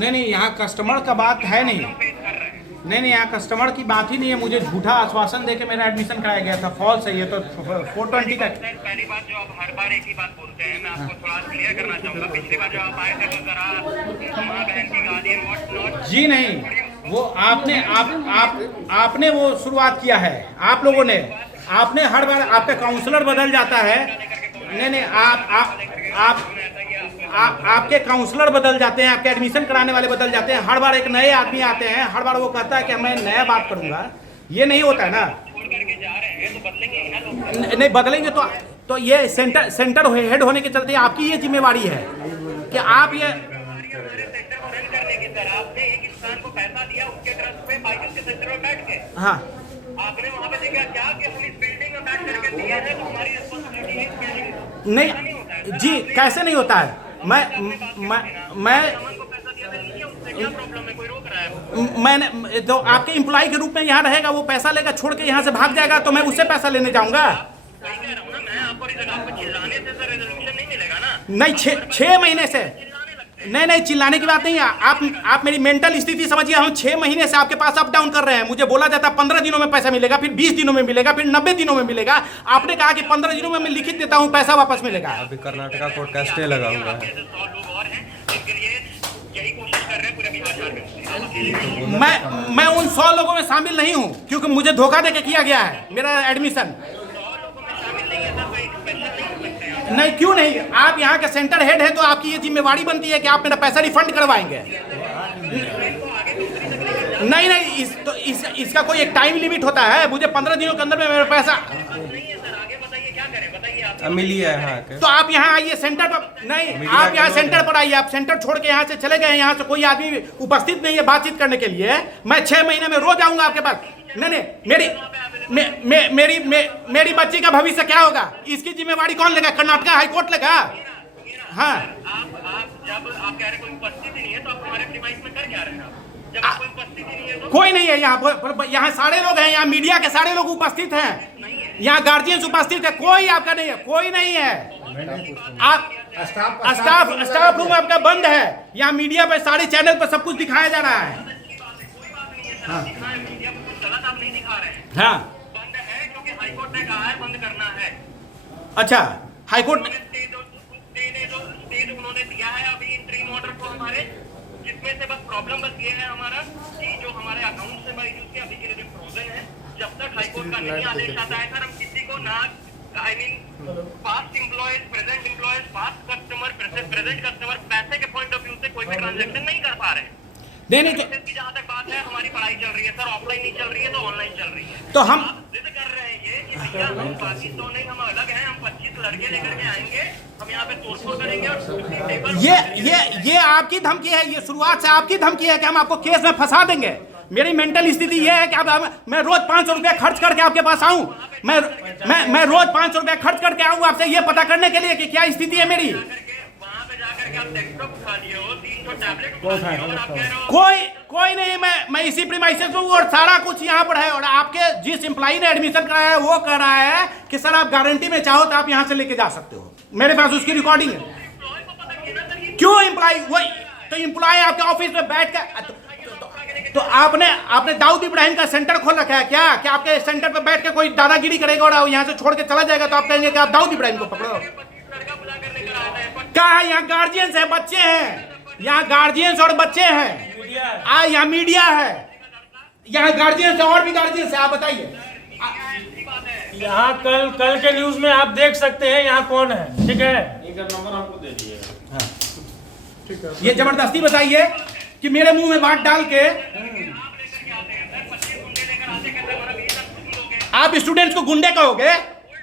नहीं नहीं, यहाँ कस्टमर का बात है नहीं। नहीं, यहाँ कस्टमर की बात ही नहीं है। मुझे झूठा आश्वासन देके मेरा एडमिशन कराया गया था, फॉल्स है ये तो। 420 का पहली बात जो आप हर बार एक ही बात बोलते हैं, मैं आपको थोड़ा क्लियर करना चाहूँगा। पिछली बार जब आप आए थे तो जरा माँ बहन की गाली व्हाट नॉट। जी नहीं, वो आपने वो शुरुआत किया है, आप लोगों ने। आपने हर बार, आपका काउंसलर बदल जाता है। नहीं, आपके काउंसलर बदल जाते हैं, आपके एडमिशन कराने वाले बदल जाते हैं। हर बार एक नए आदमी आते हैं, हर बार वो कहता है कि मैं नया बात करूंगा। ये नहीं होता है ना। नहीं बदलेंगे तो ये सेंटर हेड होने के चलते आपकी ये जिम्मेवारी है कि आप ये आपने एक इंसान को पैसा दिया, उसके ट्रस्ट पे बाईस के सेंटर में बैठ के, हाँ, आपने वहाँ पे देखा क्या कि हम इस बिल्डिंग में बैठ करके दिए हैं तो हमारी रिस्पॉन्सिबिलिटी है। नहीं जी, कैसे नहीं होता है। मैंने तो आपके एम्प्लॉय के रूप में यहाँ रहेगा, वो पैसा लेगा, छोड़ के यहाँ से भाग जाएगा तो मैं उससे पैसा लेने जाऊंगा। नहीं, 6 महीने से नहीं चिल्लाने की बात नहीं है। आप मेरी मेंटल स्थिति समझिए। हम 6 महीने से आपके पास अप डाउन कर रहे हैं। मुझे बोला जाता 15 दिनों में पैसा मिलेगा, फिर 20 दिनों में मिलेगा, फिर 90 दिनों में मिलेगा। आपने कहा कि 15 दिनों में मैं लिखित देता हूं, पैसा वापस मिलेगा। अभी कर्नाटका कोर्ट का स्टे लगा हुआ है। मैं उन 100 लोगों में शामिल नहीं हूं, क्योंकि मुझे धोखा देके किया गया है मेरा एडमिशन। नहीं, क्यों नहीं? आप यहाँ के सेंटर हेड है तो आपकी ये जिम्मेवारी बनती है कि आप मेरा पैसा रिफंड करवाएंगे। नहीं, इसका कोई एक टाइम लिमिट होता है। मुझे 15 दिनों के अंदर में मेरा पैसा मिली है। तो आप यहाँ आइए सेंटर पर। नहीं, आप यहाँ सेंटर पर आइए। आप सेंटर छोड़ के यहाँ से चले गए, यहाँ से कोई आदमी उपस्थित नहीं है बातचीत करने के लिए। मैं 6 महीने में रोज आऊंगा आपके पास। नहीं, मेरी बच्ची का भविष्य क्या होगा, इसकी जिम्मेवारी कौन लेगा? कर्नाटका हाई कोर्ट लेगा। हाँ, आप जब आप कह रहे कोई उपस्थिति नहीं है तो आप हमारे डिवाइस में कर क्या रहे हैं? जब कोई उपस्थिति नहीं है तो कोई नहीं है यहाँ सारे लोग हैं। यहाँ मीडिया के सारे लोग उपस्थित हैं, यहाँ गार्जियंस उपस्थित है। कोई आपका नहीं है, कोई नहीं है। आप स्टाफ रूम आपका बंद है। यहाँ मीडिया पे सारे चैनल पर सब कुछ दिखाया जा रहा है। हाँ, गलत आप नहीं दिखा रहे हैं। हाँ, बंद है क्योंकि हाईकोर्ट ने कहा है बंद करना है। अच्छा, हाईकोर्ट स्टे उन्होंने दिया है अभी इंटरिम ऑर्डर को हमारे, जिसमें से बस प्रॉब्लम बस ये है हमारा कि जो हमारे अकाउंट से बाई के अभी के लिए फ्रोजन है। जब तक हाईकोर्ट का नहीं आदेश आता है सर, हम किसी को ना past employees, present employees, past customer, present customer पैसे के पॉइंट ऑफ व्यू से कोई भी ट्रांजैक्शन नहीं कर पा रहे हैं। नहीं जहाँ तक बात है, हमारी पढ़ाई चल रही है सर, ऑफलाइन नहीं चल रही है तो ऑनलाइन चल रही है। तो हम जिद कर रहे हैं ये कि भैया हम बाकी तो नहीं, हम अलग हैं, हम 25 लड़के लेकर के आएंगे, हम यहाँ पे तोड़फोड़ करेंगे और टेबल। ये आपकी धमकी है। ये शुरुआत से आपकी धमकी है कि हम आपको केस में फंसा देंगे। मेरी मेंटल स्थिति ये है कि मैं रोज 500 रुपया खर्च करके आपके पास आऊं। मैं रोज 500 रुपया खर्च करके आऊं आपसे ये पता करने के लिए कि क्या स्थिति है मेरी। कोई नहीं, मैं इसी प्रीमाइसेस में हूँ और सारा कुछ यहाँ पर है। और आपके जिस एम्प्लॉई ने एडमिशन कराया है वो कह रहा है कि सर आप गारंटी में चाहो तो आप यहाँ से लेके जा सकते हो। मेरे पास उसकी रिकॉर्डिंग है। क्यों एम्प्लॉई? वही तो एम्प्लॉय आपके ऑफिस में बैठ कर तो आपने दाऊद इब्राहिम का सेंटर खोल रखा है क्या? कि आपके सेंटर पर बैठ के कोई दादागिरी करेगा और यहाँ से छोड़ के चला जाएगा तो आप कहेंगे कि आप दाऊद इब्राहिम को पकड़ो। कहा यहाँ गार्जियंस है, बच्चे हैं। यहाँ गार्जियंस और बच्चे हैं। यहाँ मीडिया है, यहाँ गार्जियंस और भी गार्जियंस है। आप बताइए। यहाँ कल के न्यूज में आप देख सकते हैं यहाँ कौन है। ठीक है, नंबर आपको दे दिए। हाँ, ये जबरदस्ती बताइए कि मेरे मुंह में बात डाल के आप स्टूडेंट्स को गुंडे कहोगे।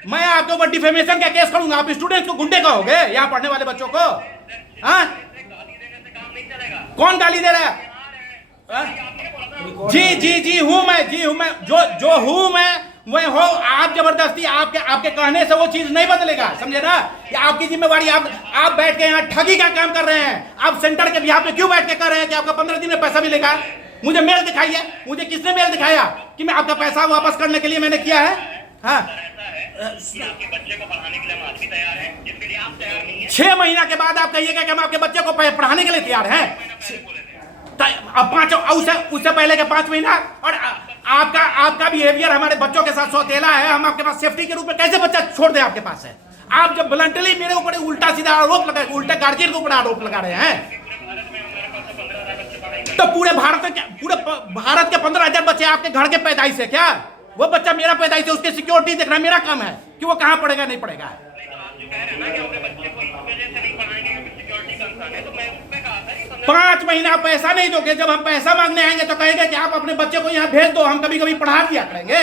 मैं आपके ऊपर डिफेमेशन का केस करूंगा। आप स्टूडेंट्स को गुंडे कहोगे यहाँ पढ़ने वाले बच्चों को? हाँ, कौन गाली दे रहा है? जी हूं मैं जो हूं मैं हो। आप जबरदस्ती आपके कहने से वो चीज नहीं बदलेगा, समझे ना? ये आपकी जिम्मेवारी। आप बैठ के यहाँ ठगी का काम कर रहे हैं। आप सेंटर के बिहाफ पे क्यों बैठ के कर रहे हैं कि आपका 15 दिन में पैसा मिलेगा? मुझे मेल दिखाइए। मुझे किसने मेल दिखाया कि मैं आपका पैसा वापस करने के लिए मैंने किया है? हाँ, आपके बच्चे को पढ़ाने के लिए हम आज भी तैयार हैं, जिसके लिए आप तैयार नहीं है। 6 महीना के बाद आप कहिएगा कि हम आपके बच्चे को पढ़ाने के लिए तैयार हैं। अब 5 उससे पहले के 5 महीना। और आपका बिहेवियर हमारे बच्चों के साथ सौतेला है। हम आपके पास सेफ्टी के रूप में कैसे बच्चा छोड़ दे आपके पास है? आप जब ब्लंटली मेरे ऊपर उल्टा सीधा आरोप लगा, उल्टा गार्जियन के ऊपर आरोप लगा रहे हैं, तो पूरे भारत के 15,000 बच्चे आपके घर के पैदाइश है क्या? वो बच्चा मेरा पैदाइश है, उसकी सिक्योरिटी देखना मेरा काम है कि वो कहाँ पढ़ेगा नहीं पढ़ेगा। 5 महीना पैसा नहीं दोगे, जब हम पैसा मांगने आएंगे तो कहेंगे कि आप अपने बच्चे को यहाँ भेज दो, हम कभी कभी पढ़ा दिया करेंगे।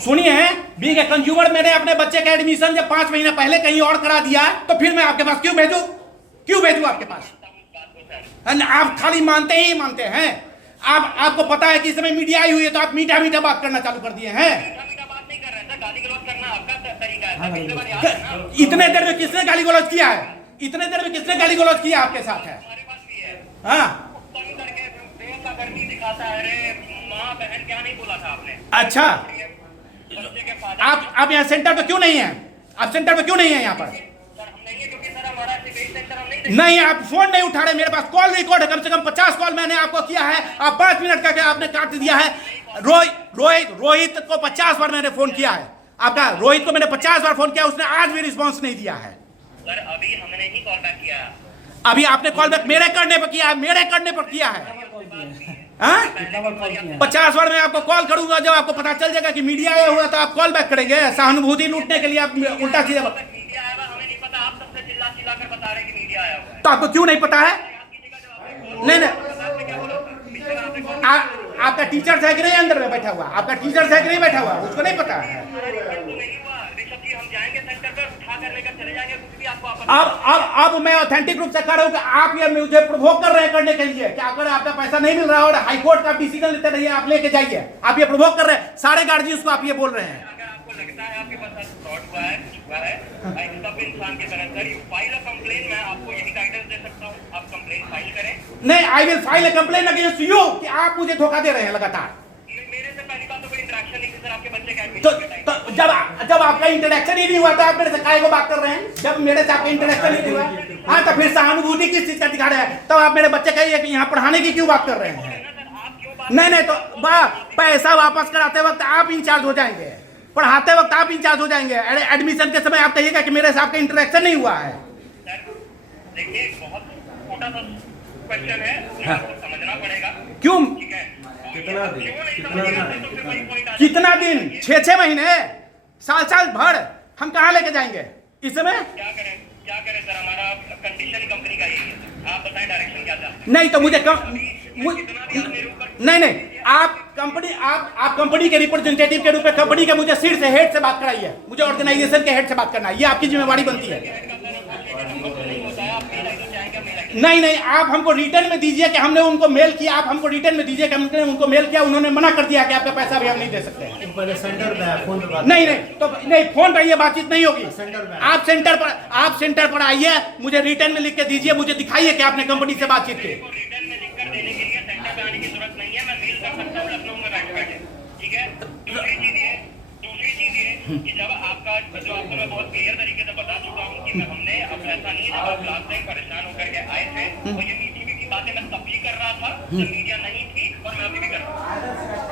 सुनिए, बीइंग ए कंज्यूमर, मैंने अपने बच्चे का एडमिशन जब 5 महीना पहले कहीं और करा दिया, तो फिर मैं आपके पास क्यों भेजूं आपके पास? आप खाली मानते ही मानते हैं। आपको पता है कि इस समय मीडिया आई हुई है, तो आप मीठा बात करना चालू कर दिए हैं। इतने देर में किसने गाली गलौज किया है? इतने देर में किसने गाली गलौज किया आपके साथ है? हाँ, अच्छा, आप यहाँ सेंटर पे क्यों नहीं है? आप सेंटर पे क्यों नहीं है यहाँ पर? नहीं, आप फोन नहीं उठा रहे। मेरे पास कॉल रिकॉर्ड है, कम से कम 50 कॉल मैंने आपको किया है, आप 5 मिनट का आपने काट दिया है। रोहित को 50 बार मैंने फोन किया है। आपका रोहित को मैंने 50 बार फोन किया, उसने आज भी रिस्पांस नहीं दिया है। सर अभी हमने ही कॉल बैक किया। अभी आपने कॉल बैक मेरे करने पर किया है, मेरे करने पर किया है। 50 बार मैं आपको कॉल करूंगा, जब आपको पता चल जाएगा कि मीडिया आया हुआ तो आप कॉल बैक करेंगे। सहानुभूति लूटने के लिए आप उल्टा सीधा। मीडिया आया हमें नहीं पता, आप सबसे चिल्ला कर बता रहे हैं कि मीडिया आया हुआ है। तो आपको क्यों नहीं पता है? नहीं, आपका टीचर है कि नहीं अंदर में बैठा हुआ? आपका टीचर है कि नहीं बैठा हुआ? उसको नहीं पता है। अब मैं ऑथेंटिक रूप से कह रहा हूँ कि आप ये मुझे प्रोवोक कर रहे हैं करने के लिए कि अगर आपका पैसा नहीं मिल रहा और हाई कोर्ट का डिसीजन लेते रहिए, आप लेके जाइए। आप ये प्रोवोक कर रहे हैं, सारे गार्जियंस को आप ये बोल रहे हैं। अगर आपको लगता है आपके पास फ्रॉड हुआ है, कुछ हुआ है, सब इंसान की तरह sir, you file a complain. मैं आपको यही गाइडेंस दे सकता हूँ, आप कंप्लेन फाइल करें। नहीं, I will file a complain against you कि आप मुझे धोखा दे रहे हैं लगातार। मेरे से पहली बात तो कोई इंटरेक्शन नहीं थी सर आपके बच्चे का तो एडमिशन। जब आपका इंटरेक्शन ही नहीं हुआ तो आप मेरे से काहे को बात कर रहे हैं? जब मेरे से आपका इंटरेक्शन ही नहीं हुआ, हाँ, तो फिर सहानुभूति किस चीज का दिखा रहे हैं? तब आप मेरे बच्चे कहिए कि यहाँ पढ़ाने की क्यों बात कर रहे हैं? नहीं, तो पैसा वापस कराते वक्त आप इंचार्ज हो जाएंगे, पढ़ाते वक्त आप इंचार्ज हो जाएंगे, एडमिशन के समय आप कहिएगा कि मेरे से आपका इंटरेक्शन नहीं हुआ है। देखिए, बहुत छोटा सा क्वेश्चन है, आपको समझना पड़ेगा। क्यों? ठीक है, कितना दिन? 6 महीने, साल भर हम कहाँ लेके जाएंगे इस समय? क्या करें सर, हमारा कंडीशन कंपनी का यही है। आप बताएं डायरेक्शन क्या चाहते हैं? नहीं तो नहीं, आप कंपनी के रिप्रेजेंटेटिव के रूप में कंपनी के मुझे सीट से हेड से बात कराइए, मुझे ऑर्गेनाइजेशन के हेड से बात करना है, ये आपकी जिम्मेवारी बनती है। नहीं, आप हमको रिटर्न में दीजिए कि हमने उनको मेल किया। आप हमको रिटर्न में दीजिए कि हमने उनको मेल किया, उन्होंने मना कर दिया कि आपका पैसा भी हम नहीं दे सकते। नहीं, तो नहीं, फोन पर ये बातचीत नहीं होगी। आप सेंटर पर आइए, मुझे रिटर्न में लिख के दीजिए, मुझे दिखाइए कि आपने कंपनी से बातचीत की। रिटर्न में लिख कर देने के लिए सेंटर पे आने की जरूरत नहीं है, मैं मेल कर सकता हूँ लखनऊ में बैठे। ठीक है, दूसरी चीज ये कि जब आपका जो आपको मैं बहुत क्लियर तरीके से बता चुका हूँ कि हमने, अब ऐसा नहीं है, जब आप लास्ट टाइम परेशान होकर के आए थे तो ये मीठी बातें मैं तब भी कर रहा था जब मीडिया नहीं थी, और मैं अभी भी कर रहा हूँ।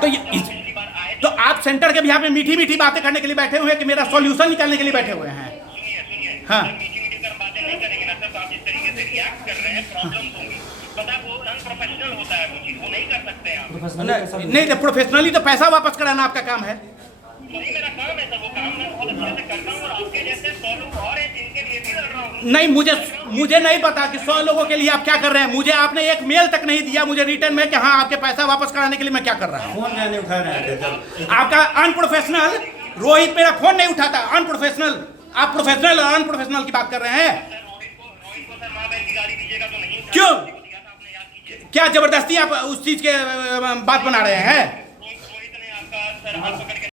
पिछली बार आए तो आप सेंटर के बिहार में मीठी बातें करने के लिए बैठे हुए हैं कि मेरा सॉल्यूशन निकालने के लिए बैठे हुए हैं? सुनिए, हाँ, मीठी कर बातें नहीं करेंगे ना सर, आप जिस तरीके से रिएक्ट कर रहे हैं, प्रॉब्लम होंगी। पता है, वो अनप्रोफेशनल होता है, वो चीज वो नहीं कर सकते आप। नहीं, प्रोफेशनली तो पैसा वापस कराना आपका काम है। वही मेरा काम है सर, वो काम मैं बहुत अच्छे से करता हूँ, और आपके जैसे 100 लोग और हैं जिनके लिए भी लड़ रहा हूँ। नहीं, मुझे नहीं पता कि 100 लोगों के लिए आप क्या कर रहे हैं। मुझे आपने एक मेल तक नहीं दिया मुझे रिटर्न में कि हाँ, आपके पैसा वापस कराने के लिए मैं क्या कर रहा हूँ। फोन नहीं उठा रहे हैं आपका अनप्रोफेशनल। रोहित मेरा फोन नहीं उठाता, अनप्रोफेशनल। आप प्रोफेशनल और अनप्रोफेशनल की बात कर रहे हैं। रोहित को सर माँ बहन की गाली दीजिएगा तो नहीं उठाएगा। क्यों? आपने याद कीजिए, क्या जबरदस्ती आप उस चीज के बात बना रहे हैं? रोहित ने आपका सर हाथ पकड़